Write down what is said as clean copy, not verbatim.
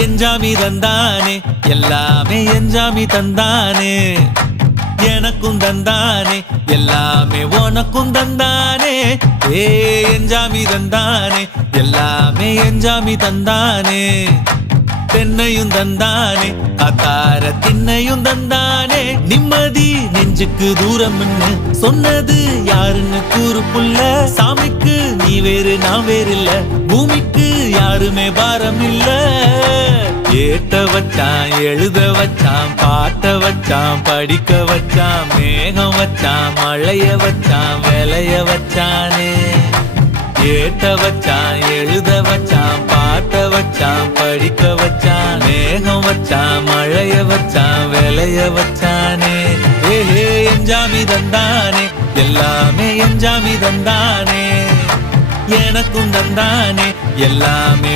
எஞ்சாமி தந்தானே எல்லாமே எஞ்சாமி தந்தானே எனக்கும் தந்தானே எல்லாமே உனக்கும் தந்தானே ஏ எஞ்சாமி தந்தானே எல்லாமே எஞ்சாமி தந்தானே தென்னையும் தந்தானே காத்தார திண்ணையும் தந்தானே நிம்மதி நெஞ்சுக்கு தூரம்னு சொன்னது யாருன்னு கூறு புள்ள சாமிக்கு நீ வேறு நான் வேறு இல்ல பூமிக்கு யாருமே பாரம் இல்ல ஏத்த வச்சான் எழுத வச்சான் பாட்ட வச்சான் படிக்க வச்சான் மேகம் வச்சான் மழைய வச்சான் விளைய வச்சானே ஏத்த வச்சான் எழுத வச்சான் பாட்ட வச்சான் படிக்க வச்சான் மேகம் வச்சான் மழைய வச்சான் விளைய வச்சானே ஏஹே எஞ்சாமி தந்தானே எல்லாமே எஞ்சாமி தந்தானே எனக்கும் தந்தானே எல்லாமே